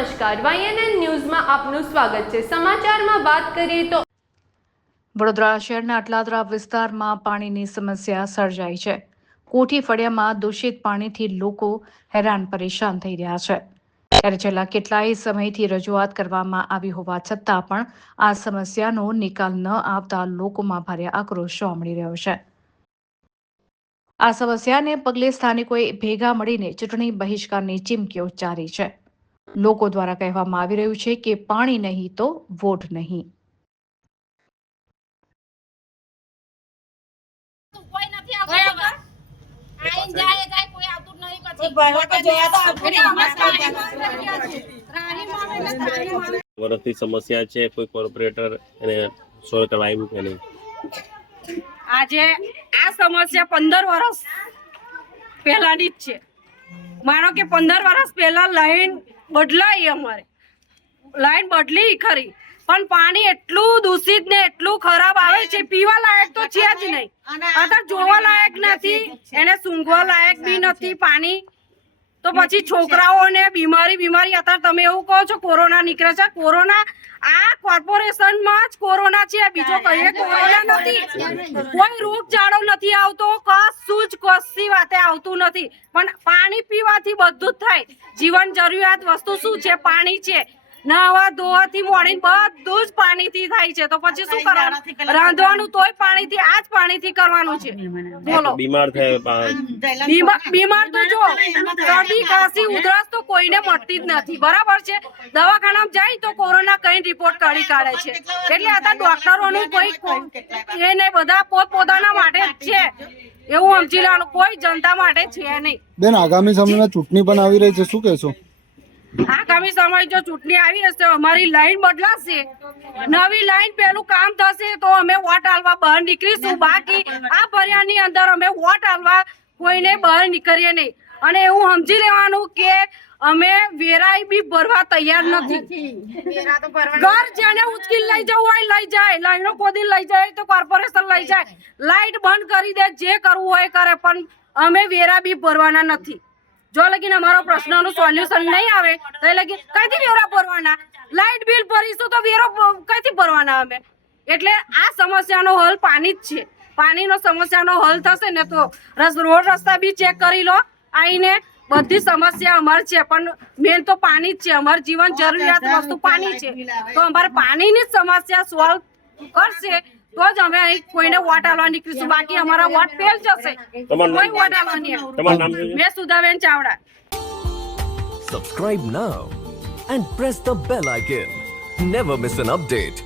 નમસ્કાર, YNN ન્યૂઝમાં આપનું સ્વાગત છે। સમાચારમાં વાત કરીએ તો વડોદરા શહેરના અટલાદરા વિસ્તારમાં પાણીની સમસ્યા સર્જાઈ છે। કોઠી ફળિયામાં દૂષિત પાણીથી લોકો હેરાન પરેશાન થઈ રહ્યા છે। ત્યારે છેલ્લા કેટલાય સમયથી રજૂઆત કરવામાં આવી હોવા છતાં પણ આ સમસ્યાનો નિકાલ ન આવતા લોકોમાં ભારે આક્રોશ જોવા મળી રહ્યો છે। આ સમસ્યાને પગલે સ્થાનિકોએ ભેગા મળીને ચૂંટણી બહિષ્કારની ચીમકી ઉચ્ચારી છે। લોકો દ્વારા કહેવામાં આવી રહ્યું છે કે પાણી નહીં તો વોટ નહીં। વર્ષથી સમસ્યા છે, કોઈ કોર્પોરેટર એને સોલ્વ કરવા આવ્યું કે નહીં? આજે આ સમસ્યા 15 વર્ષ પહેલાની જ છે। માનો કે 15 વર્ષ પહેલા લાઈન બદલાઈ, અમારે લાઈન બદલી ખરી, પણ પાણી એટલું દૂષિત ને એટલું ખરાબ આવે છે, પીવા લાયક તો છે જ નહીં, અત્યારે જોવા લાયક નથી, એને સૂંઘવા લાયક બી નથી પાણી। તો પછી છોકરાઓને બીમારી અત્યારે તમે એવું કહો છો કોરોના નીકળે છે, કોરોના આ કોર્પોરેશનમાં જ કોરોના છે, બીજો કઈ કોરોના નથી। કોઈ રોગચાળો નથી આવતો, કશી વાતે આવતું નથી, પણ પાણી પીવાથી બધું જ થાય। જીવન જરૂરિયાત વસ્તુ શું છે? પાણી છે। નાવા ધોવાથી મોડીને બધું જ પાણીથી થાય છે, તો પછી શું કરવાનું? રાંધવાનું તોય પાણીથી, આ જ પાણીથી કરવાનું છે। બોલો, બીમાર થાય, બીમાર તો જો શરદી ખાંસી ઉધરસ તો કોઈને મળતી જ નથી, બરાબર છે। દવાખાનામાં જાય તો કોરોના કઈ રિપોર્ટ કાઢી કાઢે છે, એટલે અત્યારે ડોક્ટરોનું કોઈ એ નહીં, બધા પોતપોતાના માટે જ છે, એવું સમજી લેવાનું, કોઈ જનતા માટે છે નહીં। બેન, આગામી સમયમાં ચૂંટણી પણ આવી રહી છે, શું કહેશો? આગામી સમય જો ચૂંટણી આવી હશે, અમારી લાઈન બદલાશે, નવી લાઈન પેલું કામ થશે તો અમે વોટ આલવા બહાર નીકળીશું, બાકી આ ફરિયાની અંદર અમે વોટ આલવા કોઈને બહાર નીકળીએ નહીં। અને એવું સમજી લેવાનું કે અમે વેરાઈ બી ભરવા તૈયાર નથી। ઘર જેને ઉચકી લઈ જવું હોય લઈ જાય, લાઈનો ખોદી લઈ જાય તો કોર્પોરેશન લઈ જાય, લાઈટ બંધ કરી દે, જે કરવું હોય કરે, પણ અમે વેરા બી ભરવાના નથી। જો લગીન અમારો પ્રશ્નનું સોલ્યુશન નહીં આવે તો એ લગીન કઈથી વેરા ભરવાના? લાઈટ બિલ ભરીશું તો વેરો કઈથી ભરવાના અમે? એટલે આ સમસ્યાનો હલ પાણી જ છે। પાણીનો સમસ્યાનો હલ થશે ને તો રોડ રસ્તા બી ચેક કરી લો આવીને, બધી સમસ્યા અમારી છે, પણ મેન તો પાણી જ છે। અમારી જીવન જરૂરિયાત વસ્તુ પાણી છે, તો અમારે પાણીની જ સમસ્યા સોલ્વ કરશે તો જ અમે અહીં કોઈને વોટ આલવા નીકળીશું, બાકી અમારા વોટ ફેલ જશે, કોઈ વોટ આલવા નહીં। મેં Sudhaben Chavda. Subscribe now and press the bell icon. Never miss an update.